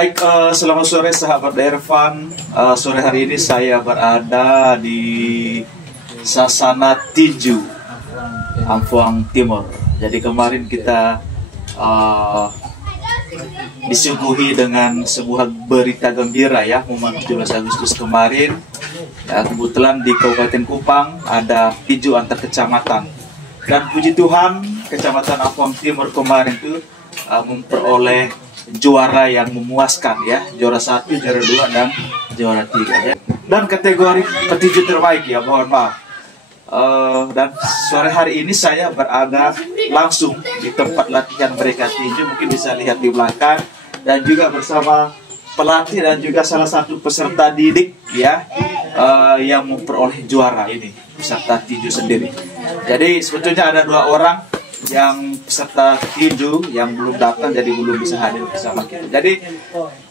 Baik, selamat sore sahabat Ervan. Sore hari ini saya berada di Sasana Tinju, Amfuang Timur. Jadi kemarin kita disuguhi dengan sebuah berita gembira ya, momen 17 Agustus kemarin. Kebetulan di Kabupaten Kupang ada tinju antar kecamatan. Dan puji Tuhan, Kecamatan Amfuang Timur kemarin itu memperoleh juara yang memuaskan ya, juara 1, juara 2 dan juara 3 ya. Dan kategori petinju terbaik ya, mohon maaf. Dan sore hari ini saya berada langsung di tempat latihan mereka tinju, mungkin bisa lihat di belakang, dan juga bersama pelatih dan juga salah satu peserta didik ya, yang memperoleh juara ini, peserta tinju sendiri. Jadi sebetulnya ada 2 orang yang peserta tinju yang belum datang, jadi belum bisa hadir bersama kita. Jadi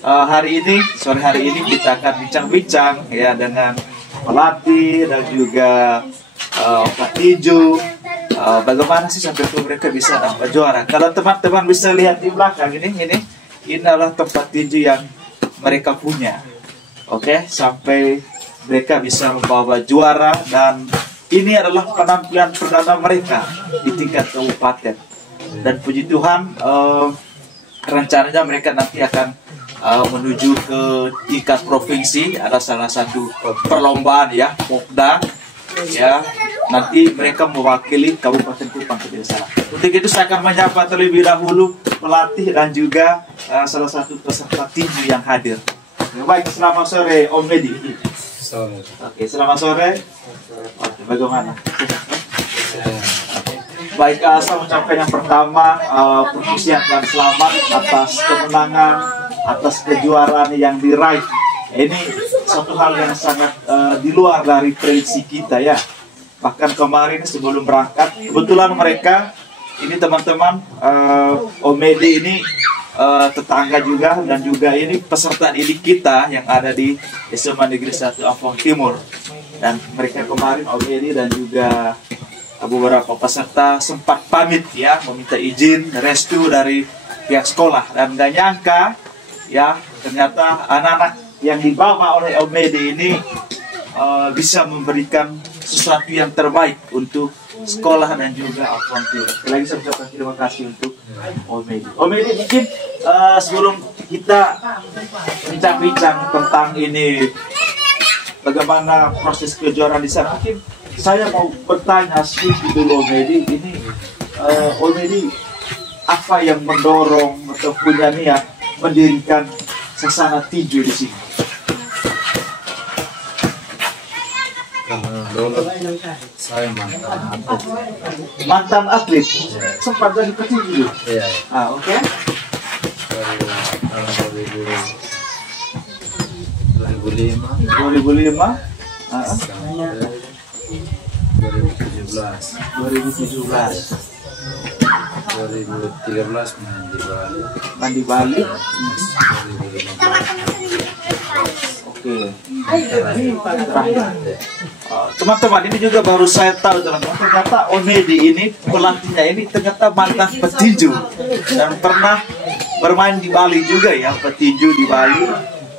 hari ini, sore hari ini kita akan bincang-bincang ya dengan pelatih dan juga petinju, bagaimana sih sampai mereka bisa dapat juara. Kalau teman-teman bisa lihat di belakang ini adalah tempat tinju yang mereka punya. Oke, sampai mereka bisa membawa juara, dan ini adalah penampilan perdana mereka di tingkat kabupaten. Dan puji Tuhan, rencananya mereka nanti akan menuju ke tingkat provinsi. Ada salah satu perlombaan ya, Pokda ya. Nanti mereka mewakili Kabupaten Kupang tidak salah. Untuk itu saya akan menyapa terlebih dahulu pelatih dan juga salah satu peserta tinju yang hadir. Baik, selamat sore Om Medi. Oke, selamat sore. Oke, bagaimana? Baik, saya mengucapkan yang pertama, pujian dan selamat atas kemenangan, atas kejuaraan yang diraih. Ini satu hal yang sangat di luar dari prediksi kita ya. Bahkan kemarin sebelum berangkat, kebetulan mereka ini teman-teman Om Medi ini tetangga juga, dan juga ini peserta didik kita yang ada di SMA Negeri 1 Amfuang Timur. Dan mereka kemarin, Om Medi dan juga beberapa peserta sempat pamit ya, meminta izin restu dari pihak sekolah. Dan gak nyangka ya, ternyata anak-anak yang dibawa oleh Om Medi ini bisa memberikan sesuatu yang terbaik untuk sekolah dan juga Amfuang Timur. Sekali lagi saya ucapkan terima kasih untuk Om Medi. Om Medi, mungkin sebelum kita bincang-bincang tentang ini, bagaimana proses kejuaraan di sana, mungkin saya mau bertanya sedikit dulu Om Medi. Ini Om Medi, apa yang mendorong atau punya niat mendirikan Sasana Tinju di sini? Karena dulu saya mantan atlet, sempat jadi petinju. Iya. Oke. Dari tahun 2005 sampai 2017. 2013 main di Bali. Main di Bali. 2015. Oke. Teman-teman, ini juga baru saya tahu teman-teman, ternyata Om Medi ini pelatihnya ini ternyata mantan petinju dan pernah bermain di Bali juga ya, petinju di Bali.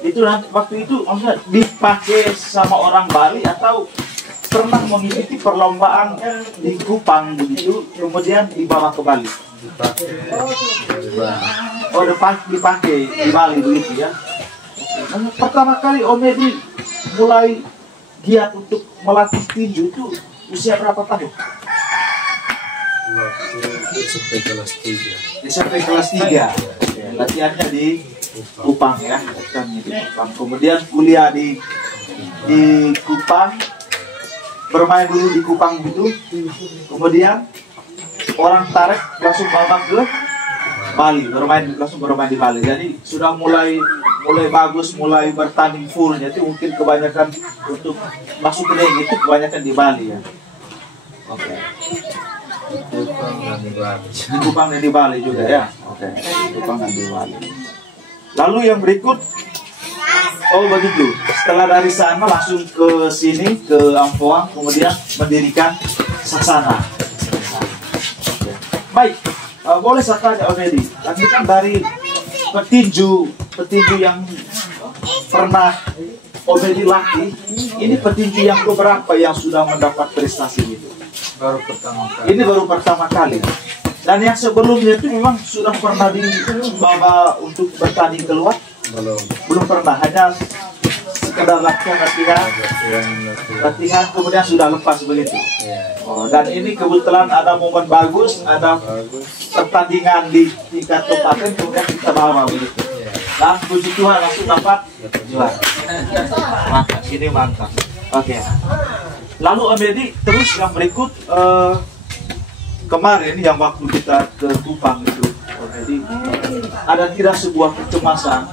Itu waktu itu maksudnya dipakai sama orang Bali atau pernah mengikuti perlombaan di Kupang begitu, kemudian dibawa ke Bali? Oh, dipakai di Bali begitu ya. Pertama kali Om Medi mulai giat untuk melatih tinju itu usia berapa tahun? Waktu SMP kelas 3. SMP kelas 3. Oke, latihannya di Kupang ya, latihannya di Kupang. Kemudian kuliah di Kupang, bermain dulu di Kupang gitu. Kemudian orang tarik langsung bawa ke Bali, langsung bermain di Bali. Jadi sudah mulai bagus, mulai bertanding full. Jadi mungkin kebanyakan untuk masuk ke ring itu kebanyakan di Bali ya. Oke. Kupang dan di Bali. Di Kupang dan di Bali juga ya. Oke. Kupang dan di Bali. Lalu yang berikut, oh begitu. Setelah dari sana langsung ke sini ke Amfuang, kemudian mendirikan Sasana. Oke. Baik. Boleh saya tanya Om Medi, tadi kan dari petinju petinju yang pernah Omedi latih, ini petinju yang beberapa yang sudah mendapat prestasi itu. Baru pertama kali. Ini baru pertama kali. Dan yang sebelumnya itu memang sudah pernah dibawa untuk bertanding keluar? Belum pernah, hanya sekedar latihan, kemudian sudah lepas begitu. Oh, dan ini kebetulan ada momen bagus, ada pertandingan di tingkat kabupaten, kemudian kita bawa begitu. Dan puji Tuhan langsung dapat juara. Mantap, ini mantap. Oke. Lalu Omedi terus yang berikut kemarin yang waktu kita ke Kupang itu, Omedi ada tidak sebuah kecemasan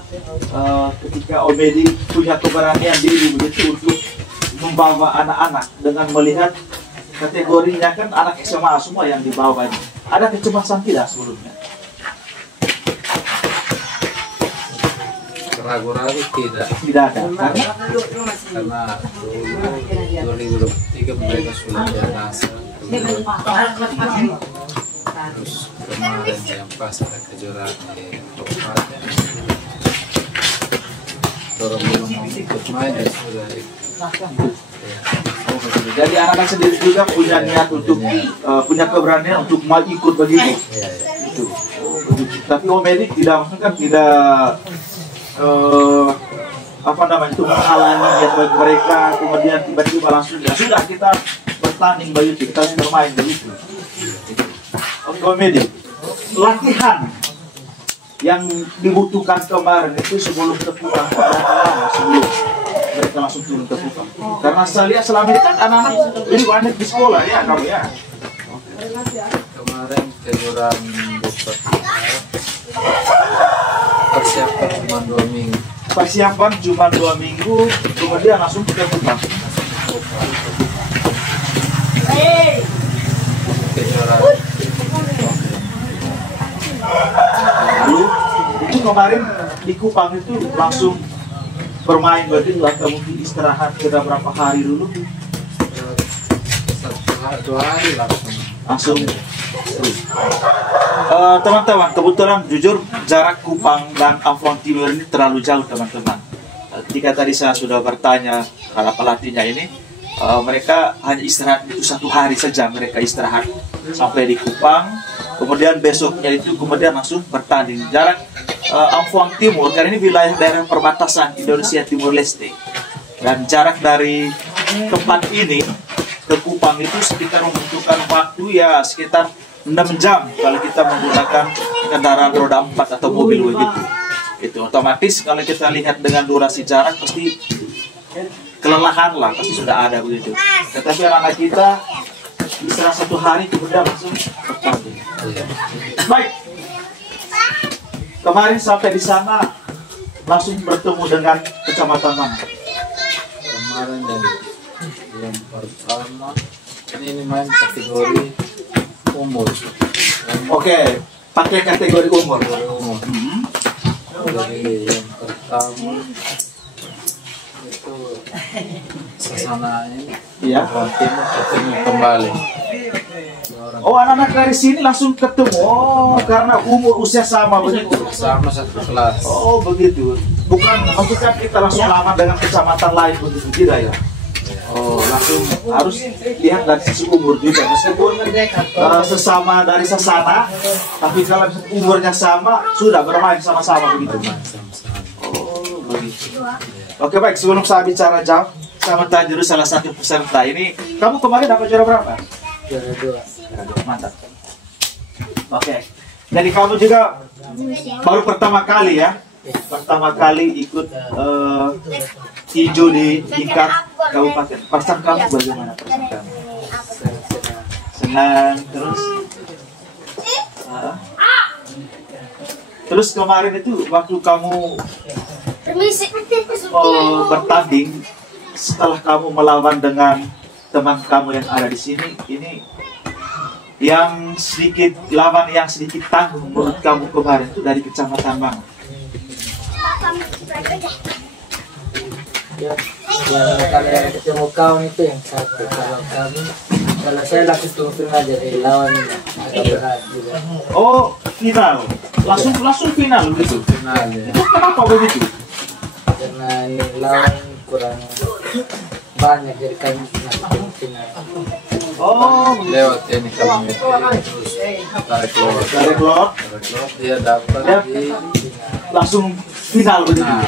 ketika Omedi punya keberanian diri begitu untuk membawa anak-anak dengan melihat kategorinya kan anak SMA semua yang dibawa ini. Ada kecemasan tidak sebelumnya? Ragu-ragu tidak. Tidak ada. Karena dulu 2023 mereka sudah biasa. Terus kemarin yang pas ada kejuaraan di kabupaten, dorong belum mau ikut main ya sudah ikut. Jadi anak-anak sendiri juga punya niat untuk punya keberanian untuk mau ikut begitu. Itu. Tapi Omedi tidak, maksudnya kan tidak apa namanya itu menghalangi niat bagi mereka, kemudian tiba-tiba langsung ya sudah kita bertanding begitu, kita bermain begitu. Oke, Omedi, latihan yang dibutuhkan kemarin itu sebelum ke Kupang, berapa lama sebelum mereka langsung turun ke Kupang? Karena saya lihat selama ini kan anak-anak ini banyak di sekolah ya kamu ya. Kemarin kejuaraan persiapan cuma 2 minggu. Persiapan cuma 2 minggu, kemudian langsung ke Kupang. Kejuaraan. Lalu itu kemarin di Kupang itu langsung bermain begitu atau mungkin istirahat sudah berapa hari dulu? 1 hari langsung. Teman-teman, kebetulan jujur jarak Kupang dan Amphoe Timur ini terlalu jauh teman-teman. Ketika tadi saya sudah bertanya para pelatihnya ini, mereka hanya istirahat itu 1 hari saja, mereka istirahat sampai di Kupang, kemudian besoknya itu kemudian langsung bertanding. Jarak Amphoe Timur, karena ini wilayah daerah perbatasan Indonesia Timur Leste, dan jarak dari tempat ini ke Kupang itu sekitar membutuhkan waktu ya sekitar 6 jam kalau kita menggunakan kendaraan roda 4 atau mobil begitu. Itu otomatis kalau kita lihat dengan durasi jarak pasti kelelahan lah, pasti sudah ada begitu. Tetapi anak-anak kita istirahat 1 hari kemudian langsung bertanding. Baik. Kemarin sampai di sana langsung bertemu dengan kecamatan mana? Kemarin yang pertama ini main kategori umur. Oke, pakai kategori umur. Jadi yang pertama itu Sasana ini, Iya. Timur ketemu kembali. Oh, anak-anak dari sini langsung ketemu. Oh, karena umur usia sama begitu. Sama satu kelas. Oh, begitu. Bukan maksudnya kita langsung lama dengan kecamatan lain begitu tidak ya? Oh, langsung harus lihat dari sisi umur juga. Meskipun sesama dari Sasana, tapi kalau umurnya sama, sudah bermain sama-sama begitu. Oh, begitu. Oke, baik. Sebelum saya bicara jam, saya mau tanya dulu salah satu peserta ini. Kamu kemarin dapat juara berapa? Juara 2. Mantap. Oke. Jadi kamu juga baru pertama kali ya? Pertama kali ikut tinju di tingkat kabupaten. Perasaan kamu bagaimana perasaan kamu? Senang. Terus? Terus kemarin itu waktu kamu bertanding, setelah kamu melawan dengan teman kamu yang ada di sini, ini yang sedikit lawan yang sedikit tanggung menurut kamu kemarin itu dari kecamatan mana? Ya, kalau yang ketemu kawan itu yang satu. Kalau saya langsung tunggu aja dari lawan agak berat juga. Oh, final. langsung final begitu. Final ya. Itu kenapa begitu? Karena ini lawan kurang banyak jadi kami final. Oh, Lewat ini kami terus tarik keluar. dari Lord Tarik keluar dia dapat Ya. di langsung final begitu. nah,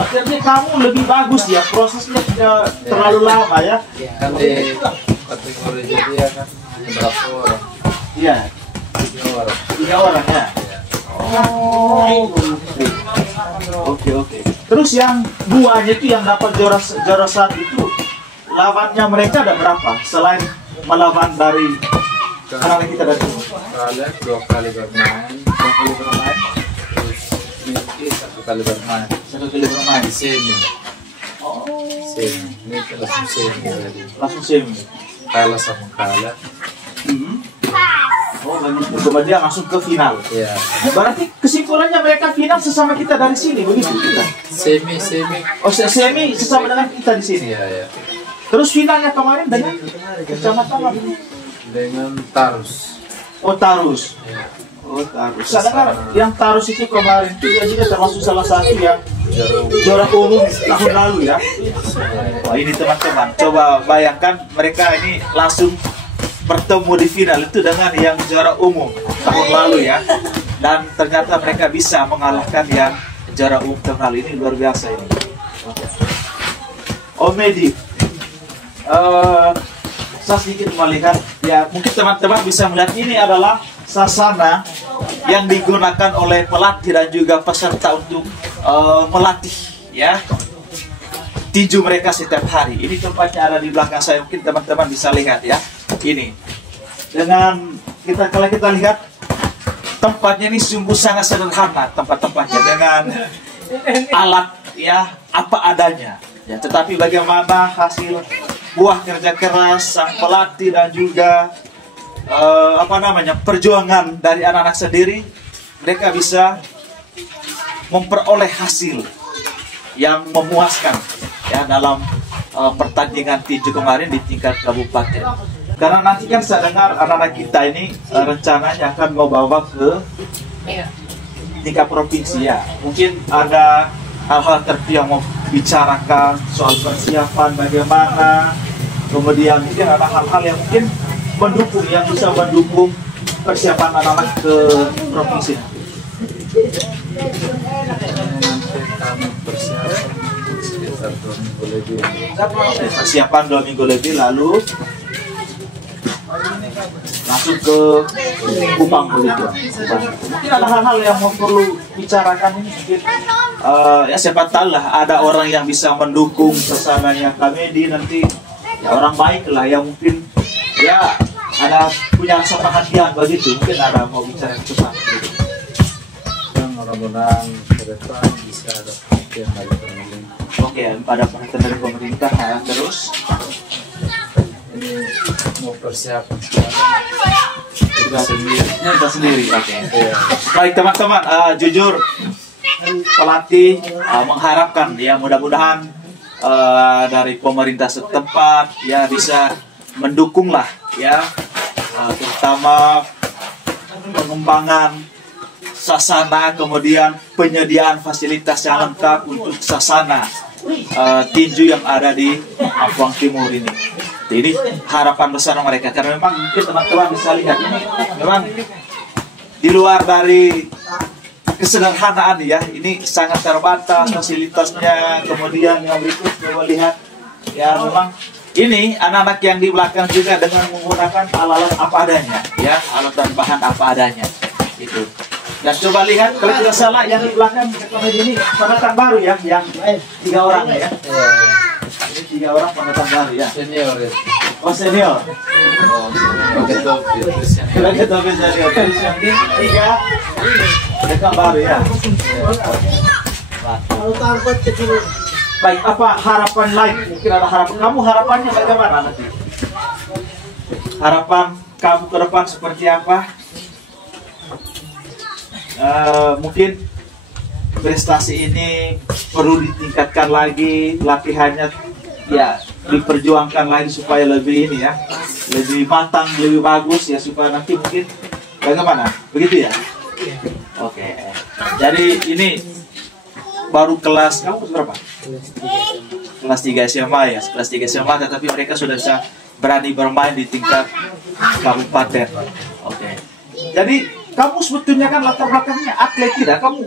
Akhirnya kamu lebih bagus ya, prosesnya tidak terlalu lama ya. kan di kategori jadi ya kan hanya berapa orang? Iya, 3 orang. 3 orang ya. Ya. Oh, oke. Terus yang duanya itu yang dapat juara 1 itu lawannya mereka ada berapa? Selain melawan dari anak kita dari sini. Kalian 2 kali bermain, 2 kali bermain, terus Miki 1 kali bermain 1 kali bermain. di semi. Oh, Semi, ini langsung semi jadi langsung semi. kalah sama kalah. Oh, begitu. Kemudian langsung ke final. Ya, Berarti kesimpulannya mereka final sesama kita dari sini, begitu kita. semi. Oh, semi sesama dengan kita di sini. Iya ya. Terus finalnya kemarin dengan kecamatan apa? Dengan Tarus. Oh, Tarus. Ya. Oh, Tarus. Saya dengar yang Tarus itu kemarin itu dia juga termasuk salah satu yang juara umum tahun lalu ya. Wah, ini teman-teman, coba bayangkan mereka ini langsung bertemu di final itu dengan yang juara umum tahun lalu ya. Dan ternyata mereka bisa mengalahkan yang juara umum tahun lalu. Ini luar biasa ini. Om Medi, saya sedikit melihat ya, mungkin teman-teman bisa melihat ini adalah sasana yang digunakan oleh pelatih dan juga peserta untuk melatih ya tinju mereka setiap hari. Ini tempatnya ada di belakang saya, mungkin teman-teman bisa lihat ya. Ini dengan kalau kita lihat tempatnya ini sungguh sangat sederhana, tempat-tempatnya dengan alat ya apa adanya ya, tetapi bagaimana hasil buah kerja keras sang pelatih dan juga perjuangan dari anak-anak sendiri, mereka bisa memperoleh hasil yang memuaskan ya dalam pertandingan tinju kemarin di tingkat kabupaten. Karena nanti kan saya dengar anak-anak kita ini rencananya akan mau bawa ke tingkat provinsi ya. Mungkin ada hal-hal tertentu yang mau bicarakan soal persiapan bagaimana, kemudian mungkin ada hal-hal yang mungkin mendukung, yang bisa mendukung persiapan anak-anak ke provinsi. Kami persiapan sekitar 2 minggu lebih. Persiapan 2 minggu lebih, lalu masuk ke Kupang begitu. Mungkin ada hal-hal yang mau perlu bicarakan ini mungkin ya siapa tahu lah ada orang yang bisa mendukung kesananya Kamedi nanti ya, orang baik lah yang mungkin ya ada punya rasa perhatian begitu, mungkin ada mau bicara ke sana gitu. Dan mudah-mudahan ke depan bisa ada perhatian dari pemerintah. Oke, ada perhatian dari pemerintah ya. Terus Ini mau persiapan sekarang kita sendiri. kita sendiri. Oke. Iya. Baik teman-teman, jujur pelatih mengharapkan ya mudah-mudahan dari pemerintah setempat ya bisa mendukung lah ya, terutama pengembangan sasana, kemudian penyediaan fasilitas yang lengkap untuk sasana tinju yang ada di Lampung Timur ini. Ini harapan besar mereka, karena memang mungkin teman-teman bisa lihat ini memang di luar dari kesederhanaan ya, ini sangat terbatas fasilitasnya. Kemudian yang berikut coba lihat ya, memang ini anak-anak yang di belakang juga dengan menggunakan alat-alat apa adanya ya, alat dan bahan apa adanya itu. Dan coba lihat kalau tidak salah yang di belakang ini pendatang baru ya, yang 3 orang ya. Ini 3 orang pendatang baru ya. Senior ya. Oh senior. Pakai topi terus yang Pakai topi senior. Terus yang ini 3 pendatang baru ya. Baik, apa harapan lain? Mungkin ada harapan. Kamu harapannya bagaimana nanti? Harapan kamu ke depan seperti apa? Mungkin prestasi ini perlu ditingkatkan lagi, latihannya ya diperjuangkan lagi supaya lebih ini ya, lebih matang, lebih bagus ya, supaya nanti mungkin bagaimana? Begitu ya? Oke. Jadi ini baru kelas kamu berapa? Kelas 3 SMA ya, kelas 3 SMA, tetapi mereka sudah bisa berani bermain di tingkat kabupaten. Oke. Jadi kamu sebetulnya kan latar belakangnya atlet, tidak? Kamu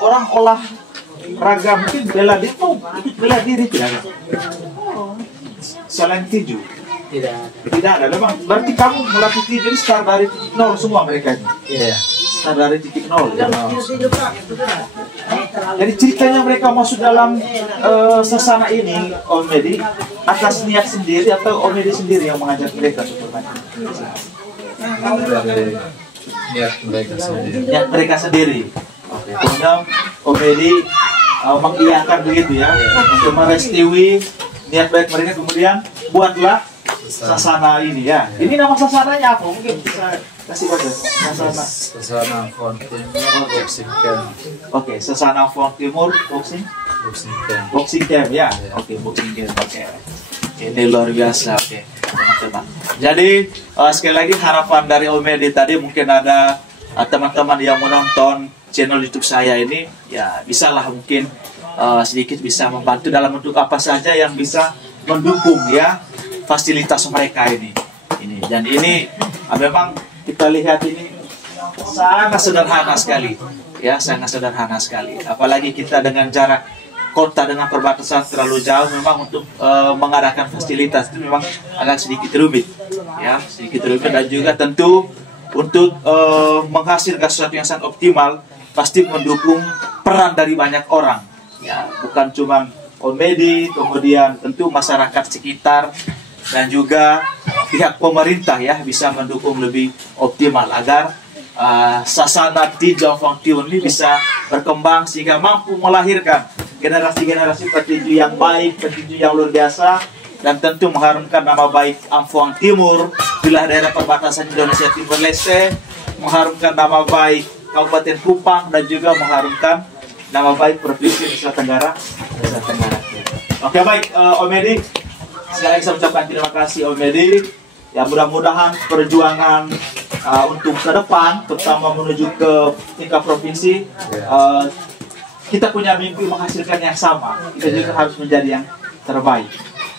orang olahraga, mungkin bela diri, ikut bela diri tidak? Selain tinju? Tidak ada. Memang berarti kamu melatih tinju ini start dari titik nol semua mereka ini? Iya. Start dari titik nol. Ya? Jadi ceritanya mereka masuk dalam sasana ini, Om Medi, atas niat sendiri atau Om Medi sendiri yang mengajak mereka untuk bermain? Dari niat mereka sendiri. Niat mereka sendiri. Oke. Kemudian Om Medi mengiyakan begitu ya, untuk merestui niat baik mereka, kemudian buatlah sasana ini ya. Ini nama sasananya apa? Mungkin bisa kasih pada Sasana Font Timur Boxing Camp. Oke, Sasana Font Timur Boxing Camp. Boxing Camp ya. Oke, Boxing Camp. Oke. Ini luar biasa. Oke, teman-teman. Jadi sekali lagi harapan dari Om Medi tadi, mungkin ada teman-teman yang menonton channel YouTube saya ini, ya bisalah mungkin sedikit bisa membantu dalam bentuk apa saja yang bisa mendukung ya fasilitas mereka ini. Dan ini memang kita lihat ini sangat sederhana sekali ya, sangat sederhana sekali. Apalagi kita dengan jarak kota dengan perbatasan terlalu jauh, memang untuk mengadakan fasilitas itu memang agak sedikit rumit ya, sedikit rumit. Dan juga tentu untuk menghasilkan sesuatu yang sangat optimal pasti mendukung peran dari banyak orang ya, bukan cuma Om Medi, kemudian tentu masyarakat sekitar dan juga pihak pemerintah ya, bisa mendukung lebih optimal agar sasana tinju Font Timur ini bisa berkembang sehingga mampu melahirkan generasi-generasi petinju yang baik, petinju yang luar biasa, dan tentu mengharumkan nama baik Font Timur, wilayah daerah perbatasan Indonesia Timur Leste, mengharumkan nama baik Kabupaten Kupang, dan juga mengharumkan nama baik Provinsi Nusa Tenggara. Oke, baik Om Medi, sekali lagi saya ucapkan terima kasih Om Medi. Ya, mudah-mudahan perjuangan untuk ke depan, terutama menuju ke tingkat provinsi, kita punya mimpi menghasilkan yang sama. Kita juga harus menjadi yang terbaik.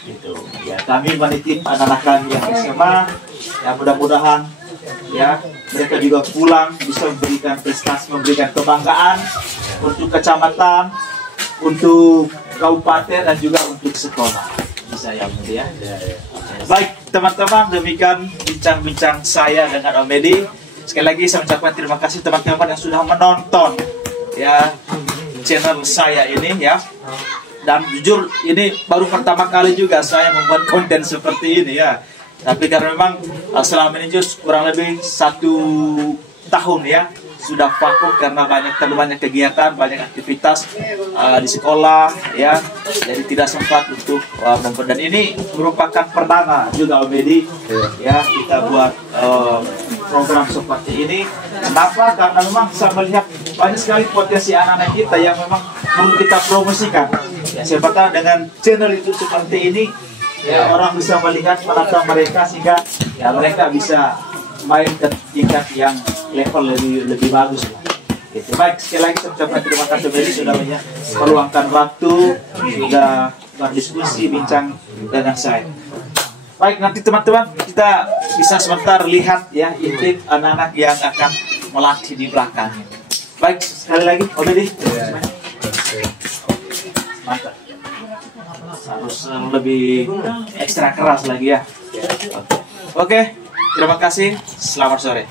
Gitu. Ya, kami menitip anak-anak kami yang SMA, ya mudah-mudahan ya mereka juga pulang bisa memberikan prestasi, memberikan kebanggaan untuk kecamatan, untuk kabupaten, dan juga untuk sekolah. Bisa ya, Om Medi ya. Baik teman-teman, demikian bincang-bincang saya dengan Om Medi. Sekali lagi saya ucapkan terima kasih teman-teman yang sudah menonton ya channel saya ini ya. Dan jujur ini baru pertama kali juga saya membuat konten seperti ini ya. Tapi karena memang selama ini kurang lebih 1 tahun ya sudah vakum karena terlalu banyak kegiatan, banyak aktivitas di sekolah ya, jadi tidak sempat untuk dan ini merupakan perdana juga Om Medi ya kita buat program seperti ini. Kenapa? Karena memang saya melihat banyak sekali potensi anak-anak kita yang memang perlu kita promosikan ya, siapa tahu dengan channel itu seperti ini ya, orang bisa melihat penonton mereka sehingga ya mereka bisa main ke tingkat yang level lebih bagus lah. Gitu. Baik, sekali lagi saya ucapkan terima kasih Medi sudah meluangkan waktu, sudah berdiskusi, bincang dengan saya. Baik, nanti teman-teman kita bisa sebentar lihat ya intip anak-anak yang akan melatih di belakang. Baik, sekali lagi Om Medi. Mantap. Harus lebih ekstra keras lagi ya. Oke, terima kasih. Selamat sore.